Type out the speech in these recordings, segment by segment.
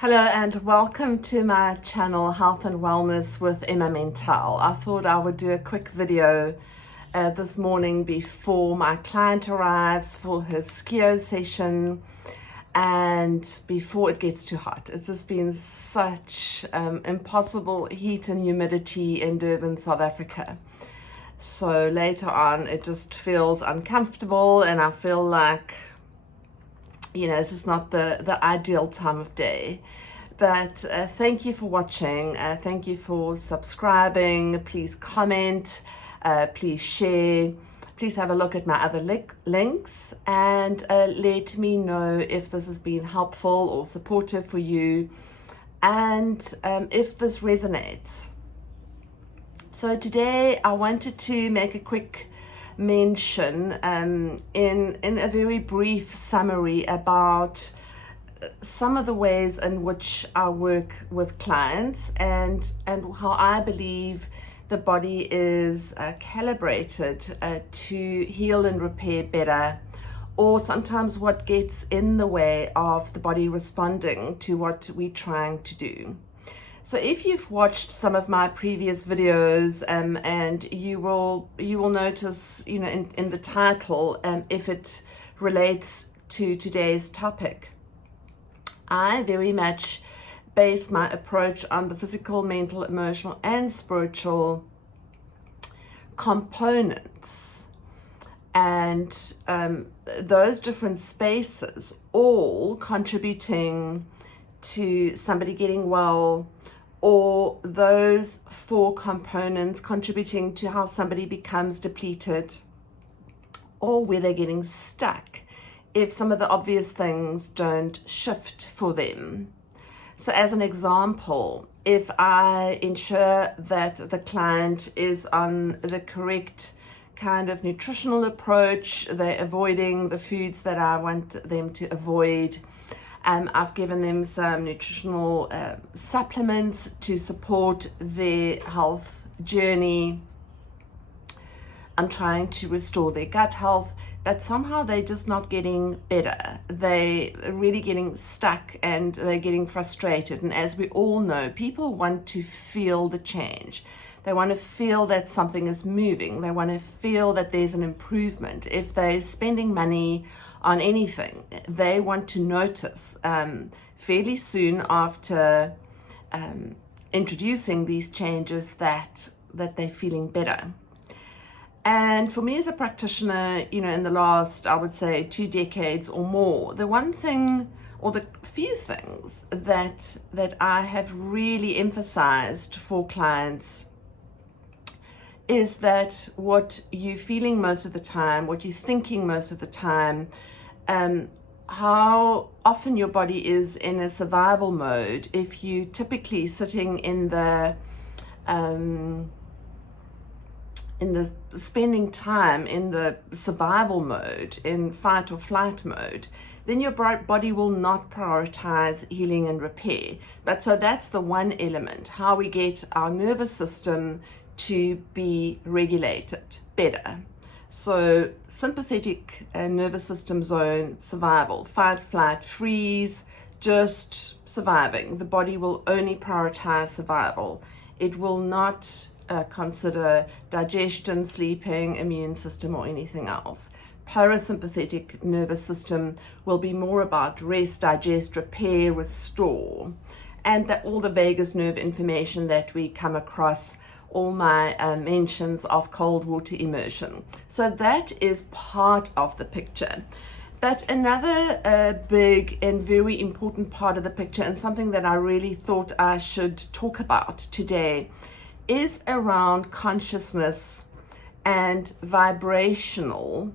Hello and welcome to my channel Health and Wellness with Emma Mental. I thought I would do a quick video this morning before my client arrives for his skio session and before it gets too hot. It's just been such impossible heat and humidity in Durban, South Africa. So later on it just feels uncomfortable and I feel like it's just not the ideal time of day. But thank you for watching. Thank you for subscribing. Please comment. Please share. Please have a look at my other links and let me know if this has been helpful or supportive for you and if this resonates. So today I wanted to make a quick mention in a very brief summary about some of the ways in which I work with clients and how I believe the body is calibrated to heal and repair better, or sometimes what gets in the way of the body responding to what we're trying to do. So if you've watched some of my previous videos and you will notice in the title if it relates to today's topic, I very much base my approach on the physical, mental, emotional and spiritual components and those different spaces all contributing to somebody getting well, or those four components contributing to how somebody becomes depleted or where they're getting stuck if some of the obvious things don't shift for them. So as an example, if I ensure that the client is on the correct kind of nutritional approach, they're avoiding the foods that I want them to avoid, I've given them some nutritional supplements to support their health journey. I'm trying to restore their gut health, but somehow they're just not getting better. They're really getting stuck and they're getting frustrated. And as we all know, people want to feel the change. They want to feel that something is moving. They want to feel that there's an improvement. If they're spending money on anything, they want to notice fairly soon after introducing these changes that they're feeling better. And for me as a practitioner, in the last, I would say 2 decades or more, the one thing or the few things that I have really emphasized for clients is that what you're feeling most of the time, what you're thinking most of the time, how often your body is in a survival mode. If you typically sitting in the spending time in the survival mode, in fight or flight mode, then your body will not prioritize healing and repair. But so that's the one element, how we get our nervous system to be regulated better. So sympathetic nervous system zone, survival, fight, flight, freeze, just surviving. The body will only prioritize survival. It will not consider digestion, sleeping, immune system or anything else. Parasympathetic nervous system will be more about rest, digest, repair, restore, and that all the vagus nerve information that we come across, all my mentions of cold water immersion. So that is part of the picture. But another big and very important part of the picture, and something that I really thought I should talk about today, is around consciousness and vibrational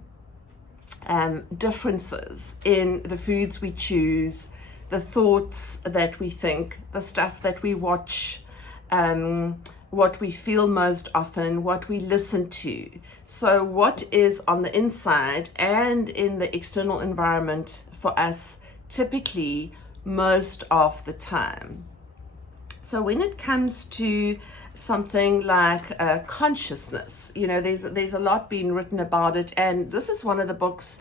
differences in the foods we choose, the thoughts that we think, the stuff that we watch, what we feel most often, what we listen to. So what is on the inside and in the external environment for us typically most of the time. So when it comes to something like consciousness, there's a lot being written about it, and this is one of the books,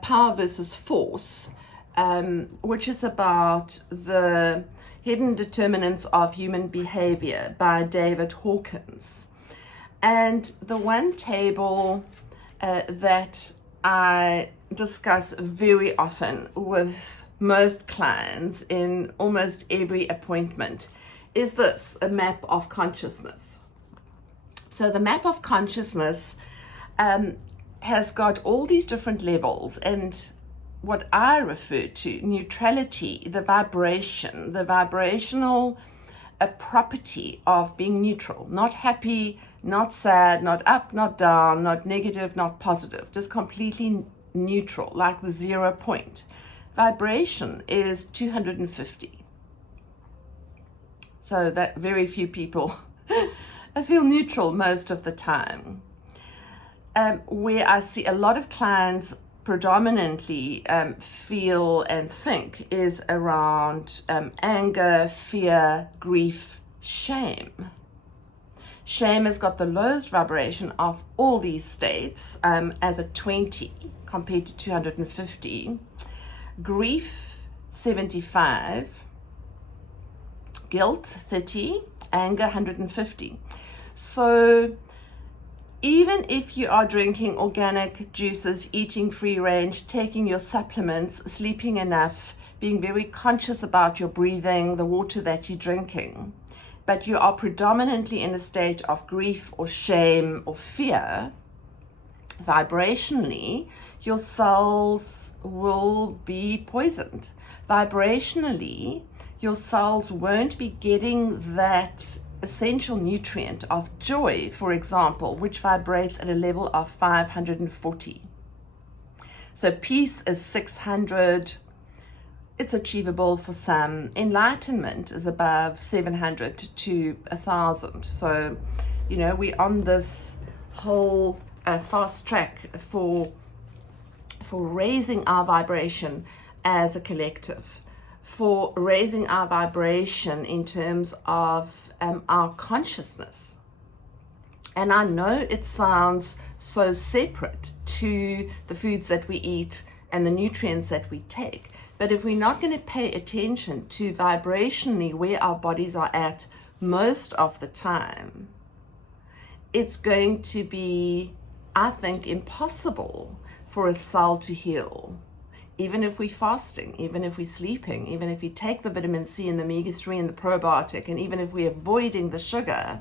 Power versus Force, which is about the hidden determinants of human behavior by David Hawkins. And the one table that I discuss very often with most clients in almost every appointment is this, a map of consciousness. So the map of consciousness has got all these different levels, and what I refer to, neutrality, the vibration, the vibrational property of being neutral, not happy, not sad, not up, not down, not negative, not positive, just completely neutral, like the 0 point. Vibration is 250. So that very few people feel neutral most of the time. Where I see a lot of clients predominantly feel and think is around anger, fear, grief, shame. Shame has got the lowest vibration of all these states as a 20 compared to 250. Grief, 75. Guilt, 30. Anger, 150. So even if you are drinking organic juices, eating free range, taking your supplements, sleeping enough, being very conscious about your breathing, the water that you're drinking, but you are predominantly in a state of grief or shame or fear, vibrationally, your cells will be poisoned. Vibrationally, your cells won't be getting that essential nutrient of joy, for example, which vibrates at a level of 540. So peace is 600. It's achievable for some. Enlightenment is above 700 to 1,000. So, we're on this whole fast track for raising our vibration as a collective, for raising our vibration in terms of our consciousness. And I know it sounds so separate to the foods that we eat and the nutrients that we take, but if we're not going to pay attention to vibrationally where our bodies are at most of the time, it's going to be, I think, impossible for a cell to heal. Even if we're fasting, even if we're sleeping, even if you take the vitamin C and the omega-3 and the probiotic, and even if we're avoiding the sugar,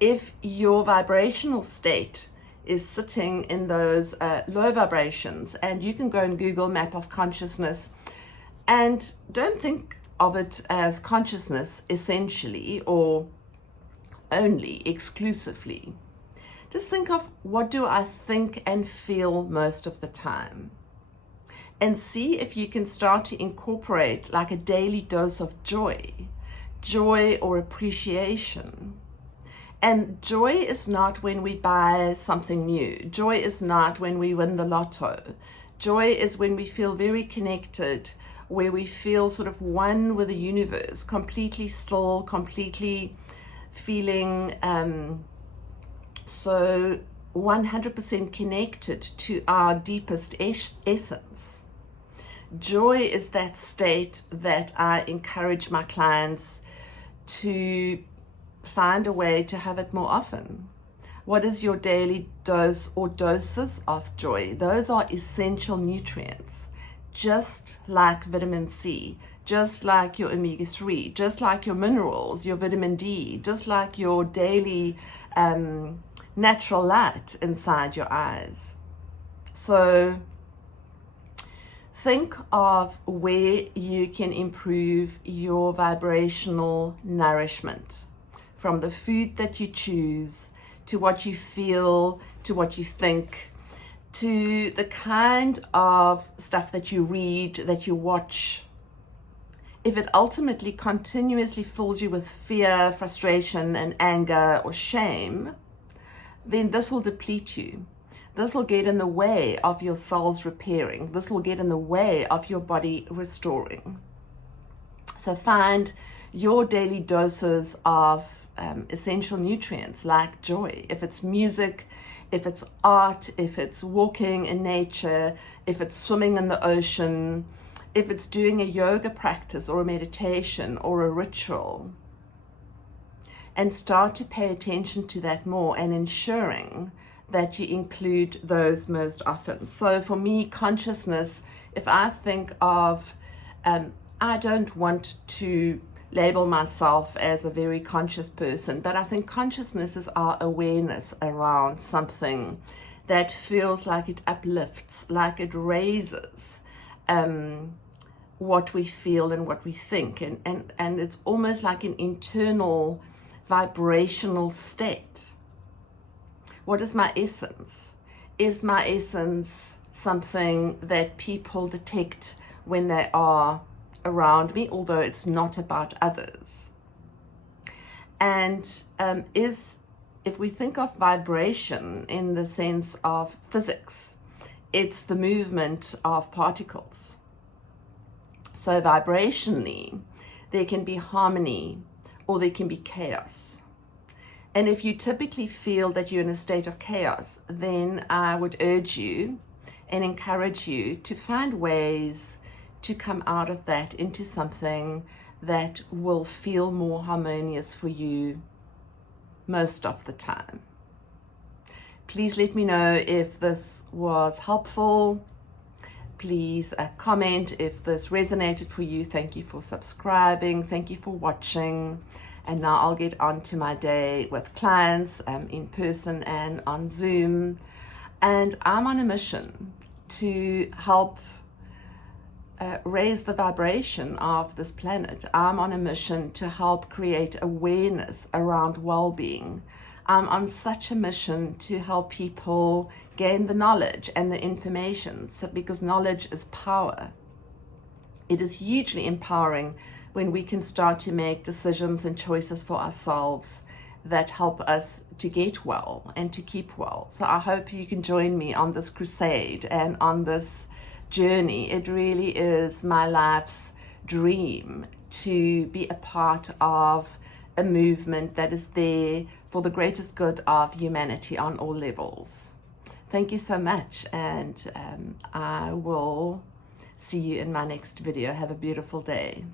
if your vibrational state is sitting in those low vibrations, and you can go and Google map of consciousness, and don't think of it as consciousness essentially or only exclusively. Just think of, what do I think and feel most of the time? And see if you can start to incorporate like a daily dose of joy or appreciation. And joy is not when we buy something new. Joy is not when we win the lotto. Joy is when we feel very connected, where we feel sort of one with the universe, completely still, completely feeling so 100% connected to our deepest essence. Joy is that state that I encourage my clients to find a way to have it more often. What is your daily dose or doses of joy? Those are essential nutrients, just like vitamin C, just like your omega-3, just like your minerals, your vitamin D, just like your daily natural light inside your eyes. So think of where you can improve your vibrational nourishment, from the food that you choose, to what you feel, to what you think, to the kind of stuff that you read, that you watch. If it ultimately continuously fills you with fear, frustration, and anger or shame, then this will deplete you. This will get in the way of your cells repairing. This will get in the way of your body restoring. So find your daily doses of essential nutrients like joy. If it's music, if it's art, if it's walking in nature, if it's swimming in the ocean, if it's doing a yoga practice or a meditation or a ritual, and start to pay attention to that more and ensuring that you include those most often. So for me, consciousness, if I think of, I don't want to label myself as a very conscious person, but I think consciousness is our awareness around something that feels like it uplifts, like it raises what we feel and what we think. And it's almost like an internal vibrational state. What is my essence? Is my essence something that people detect when they are around me, although it's not about others? And if we think of vibration in the sense of physics, it's the movement of particles. So vibrationally, there can be harmony or there can be chaos. And if you typically feel that you're in a state of chaos, then I would urge you and encourage you to find ways to come out of that into something that will feel more harmonious for you most of the time. Please let me know if this was helpful. Please comment if this resonated for you. Thank you for subscribing. Thank you for watching. And now I'll get on to my day with clients in person and on Zoom. And I'm on a mission to help raise the vibration of this planet. I'm on a mission to help create awareness around well-being. I'm on such a mission to help people gain the knowledge and the information, because knowledge is power. It is hugely empowering when we can start to make decisions and choices for ourselves that help us to get well and to keep well. So I hope you can join me on this crusade and on this journey. It really is my life's dream to be a part of a movement that is there for the greatest good of humanity on all levels. Thank you so much, and I will see you in my next video. Have a beautiful day.